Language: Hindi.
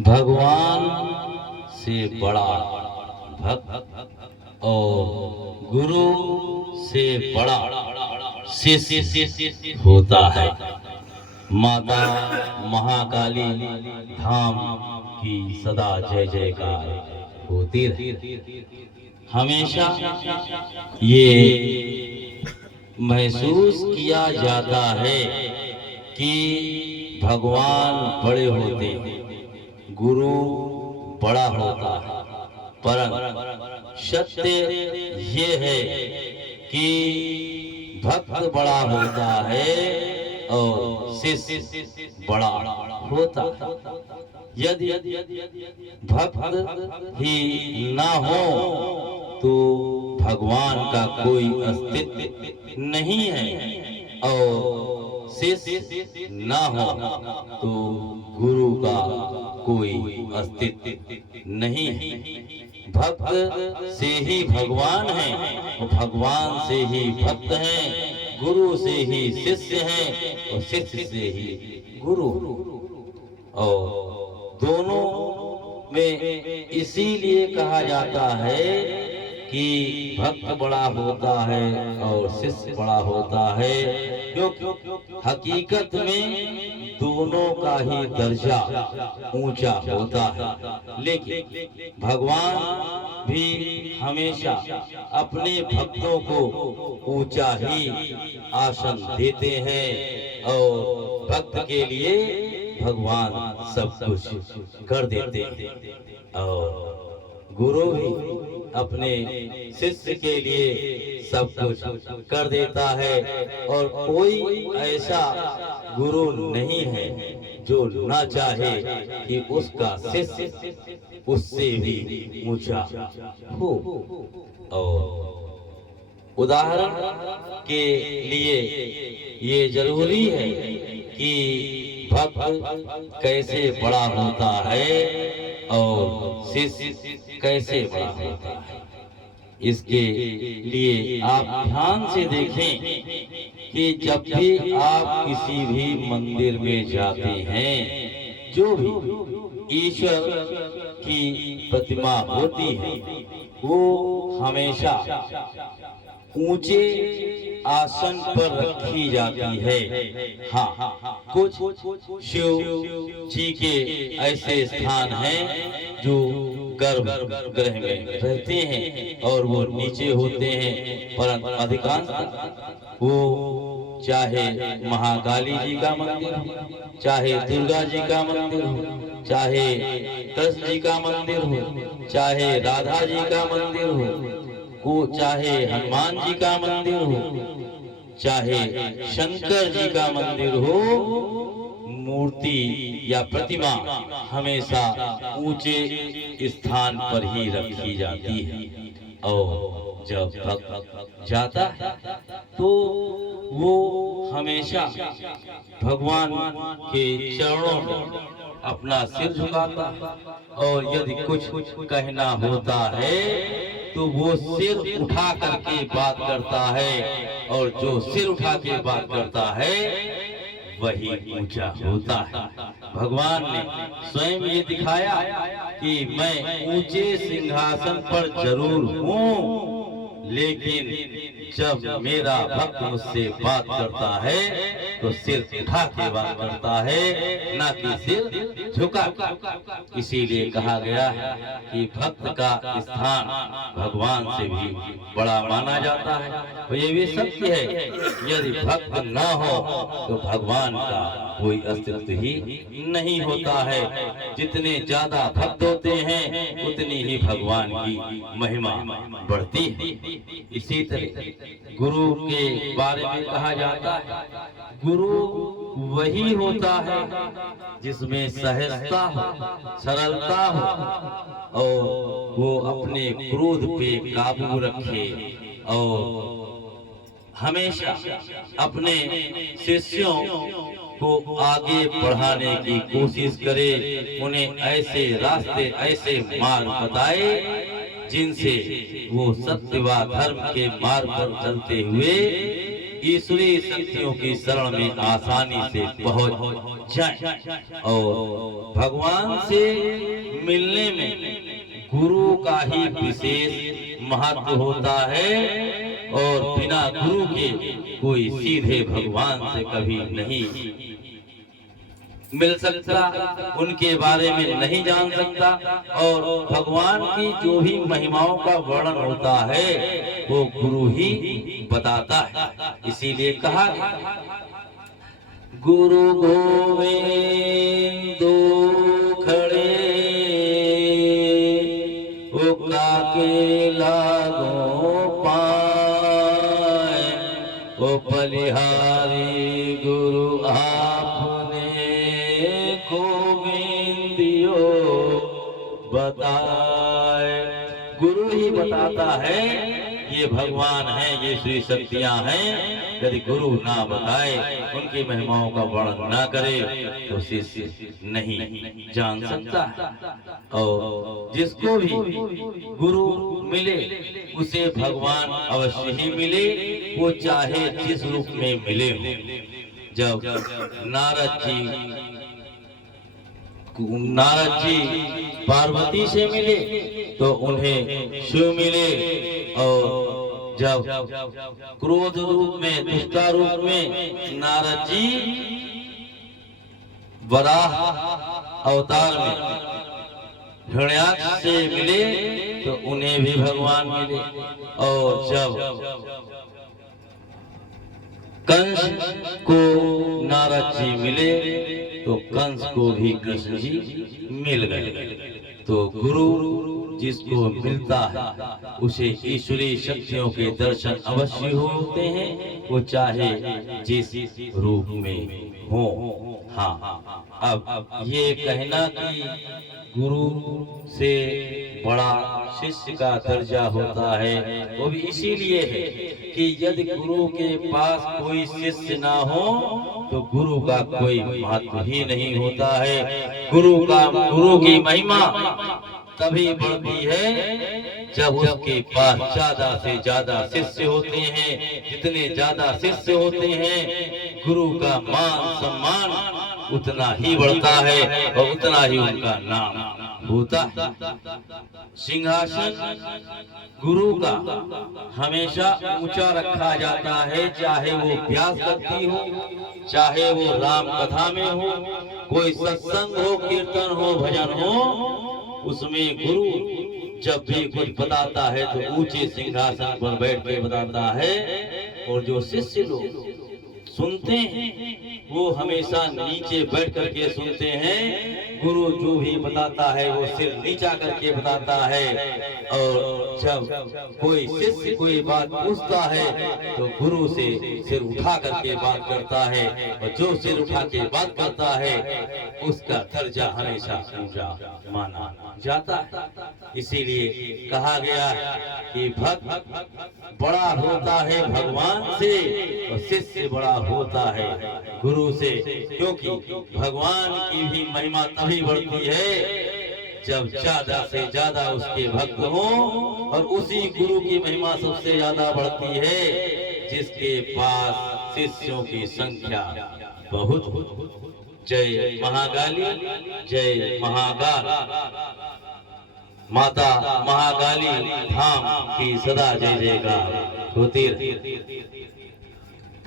भगवान से बड़ा भक्त और गुरु से बड़ा शिष्य होता है। माता महाकाली धाम की सदा जय जयकार होती रहे। हमेशा ये महसूस किया जाता है कि भगवान बड़े होते हैं, गुरु बड़ा होता है, परंतु सत्य ये है कि भक्त बड़ा होता है और शिष्य बड़ा होता है। यदि भक्त ही ना हो तो भगवान का कोई अस्तित्व नहीं है, और शिष्य ना हो तो गुरु का कोई अस्तित्व नहीं है। भक्त से ही भगवान है और भगवान से ही भक्त हैं, गुरु से ही शिष्य हैं और शिष्य से ही गुरु। और दोनों में इसीलिए कहा जाता है कि भक्त बड़ा होता है और शिष्य बड़ा होता है, क्योंकि हकीकत में दोनों का ही दर्जा ऊंचा होता है। लेकिन भगवान भी हमेशा अपने भक्तों को ऊंचा ही आसन देते हैं और भक्त के लिए भगवान सब कुछ कर देते हैं। और गुरु भी अपने शिष्य के लिए सब कुछ कर देता है, और कोई ऐसा गुरु नहीं है जो ना चाहे कि उसका शिष्य उससे भी ऊंचा हो। और उदाहरण के लिए ये जरूरी है कि भक्त कैसे बड़ा होता है और शिष्य कैसे बड़ा होता है। इसके लिए आप ध्यान से देखें कि जब भी आप किसी भी मंदिर में जाते हैं, जो भी ईश्वर की प्रतिमा होती है वो हमेशा ऊंचे आसन पर रखी जाती है। हाँ, कुछ शिव जी के ऐसे स्थान हैं जो गर्भगृह में रहते हैं और वो नीचे होते हैं, परंतु अधिकांश वो चाहे महाकाली जी का मंदिर हो, चाहे दुर्गा जी का मंदिर हो, चाहे कृष्ण जी का मंदिर हो, चाहे राधा जी का मंदिर हो, को चाहे हनुमान जी का मंदिर हो, चाहे शंकर जी का मंदिर हो, मूर्ति या प्रतिमा हमेशा ऊंचे स्थान पर ही रखी जाती है। और जब भक्त जाता है तो वो हमेशा भगवान के चरणों में अपना सिर झुकाता है, और यदि कुछ कहना होता है तो वो सिर उठा करके बात करता है, और जो सिर उठा के बात करता है वही ऊंचा होता है। भगवान ने स्वयं ये दिखाया कि मैं ऊंचे सिंहासन पर जरूर हूँ, लेकिन जब मेरा भक्त मुझसे बात करता है तो सिर उठा के बात करता है, ना कि सिर झुका। इसीलिए कहा गया है कि भक्त का स्थान भगवान से भी बड़ा माना जाता है। तो ये भी सत्य है, यदि भक्त न हो तो भगवान का कोई अस्तित्व ही नहीं होता है। जितने ज्यादा भक्त होते हैं उतनी ही भगवान की महिमा बढ़ती है। इसी तरह गुरु के बारे में कहा जाता है, गुरु वही होता है जिसमें सहजता हो, सरलता हो, और वो अपने क्रोध पे काबू रखे और हमेशा अपने शिष्यों को आगे बढ़ाने की कोशिश करे, उन्हें ऐसे रास्ते, ऐसे मार्ग बताए जिनसे वो सत्य व धर्म के मार्ग पर चलते हुए ईश्वरीय शक्तियों की शरण में आसानी से पहुंच जाएं। और भगवान से मिलने में गुरु का ही विशेष महत्व होता है, और बिना गुरु के कोई सीधे भगवान से कभी नहीं मिल सकता, उनके बारे में नहीं जान सकता। और भगवान की जो भी महिमाओं का वर्णन होता है वो गुरु ही बताता है। इसीलिए कहा गुरु गोविंद खड़े वो काके लागो पाए, वो बलिहारी गुरु आपने गोविंदियो बताए। गुरु ही बताता है ये भगवान है, ये श्री शक्तियां हैं। यदि गुरु ना बताए, उनकी महिमाओं का वर्णन ना करे तो शिष्य नहीं जान सकता। और जिसको भी गुरु मिले उसे भगवान अवश्य ही मिले, वो चाहे जिस रूप में मिले हो। जब नारद जी पार्वती से मिले तो उन्हें शिव मिले, और जब क्रोध रूप में, दुष्टा रूप में नारद जी वराह अवतार में हिरण्याक्ष से मिले तो उन्हें भी भगवान मिले। और जब कंस को नारद जी मिले तो कंस को भी कृष्ण जी मिल गए। तो गुरु जिसको मिलता है उसे ईश्वरीय शक्तियों के दर्शन अवश्य होते हैं, वो चाहे जिस रूप में हो। हाँ, अब ये कहना कि गुरु से बड़ा शिष्य का दर्जा होता है, वो भी इसीलिए है कि यदि गुरु के पास कोई शिष्य ना हो तो गुरु का कोई महत्व ही नहीं होता है। गुरु की महिमा तभी बढ़ती है जब उसके पास ज्यादा से ज्यादा शिष्य होते हैं। जितने ज्यादा शिष्य होते हैं, गुरु का मान सम्मान उतना ही बढ़ता है और उतना ही उनका नाम होता है। सिंहासन गुरु का हमेशा ऊंचा रखा जाता है, चाहे वो व्यास गद्दी हो, चाहे वो राम कथा में हो, कोई सत्संग हो, कीर्तन हो, भजन हो, उसमें गुरु जब भी कुछ बताता है तो ऊंचे सिंहासन पर बैठ के बताता है, और जो शिष्य लोग सुनते हैं वो हमेशा नीचे बैठ करके सुनते हैं। गुरु जो भी बताता है वो सिर नीचा करके बताता है, और जब कोई शिष्य कोई बात पूछता है तो गुरु से सिर उठा करके बात करता है, और जो सिर उठा के बात करता है उसका दर्जा हमेशा ऊंचा माना जाता है। इसीलिए कहा गया कि भक्त बड़ा होता है भगवान से और शिष्य बड़ा होता है गुरु से, क्योंकि भगवान की भी महिमा तभी बढ़ती है जब ज्यादा से ज्यादा उसके भक्त हो, और उसी गुरु की महिमा सबसे ज्यादा बढ़ती है जिसके पास शिष्यों की संख्या बहुत हो। जय महाकाली, जय महाकाल। माता महाकाली धाम की सदा जय जयकार होती रहे।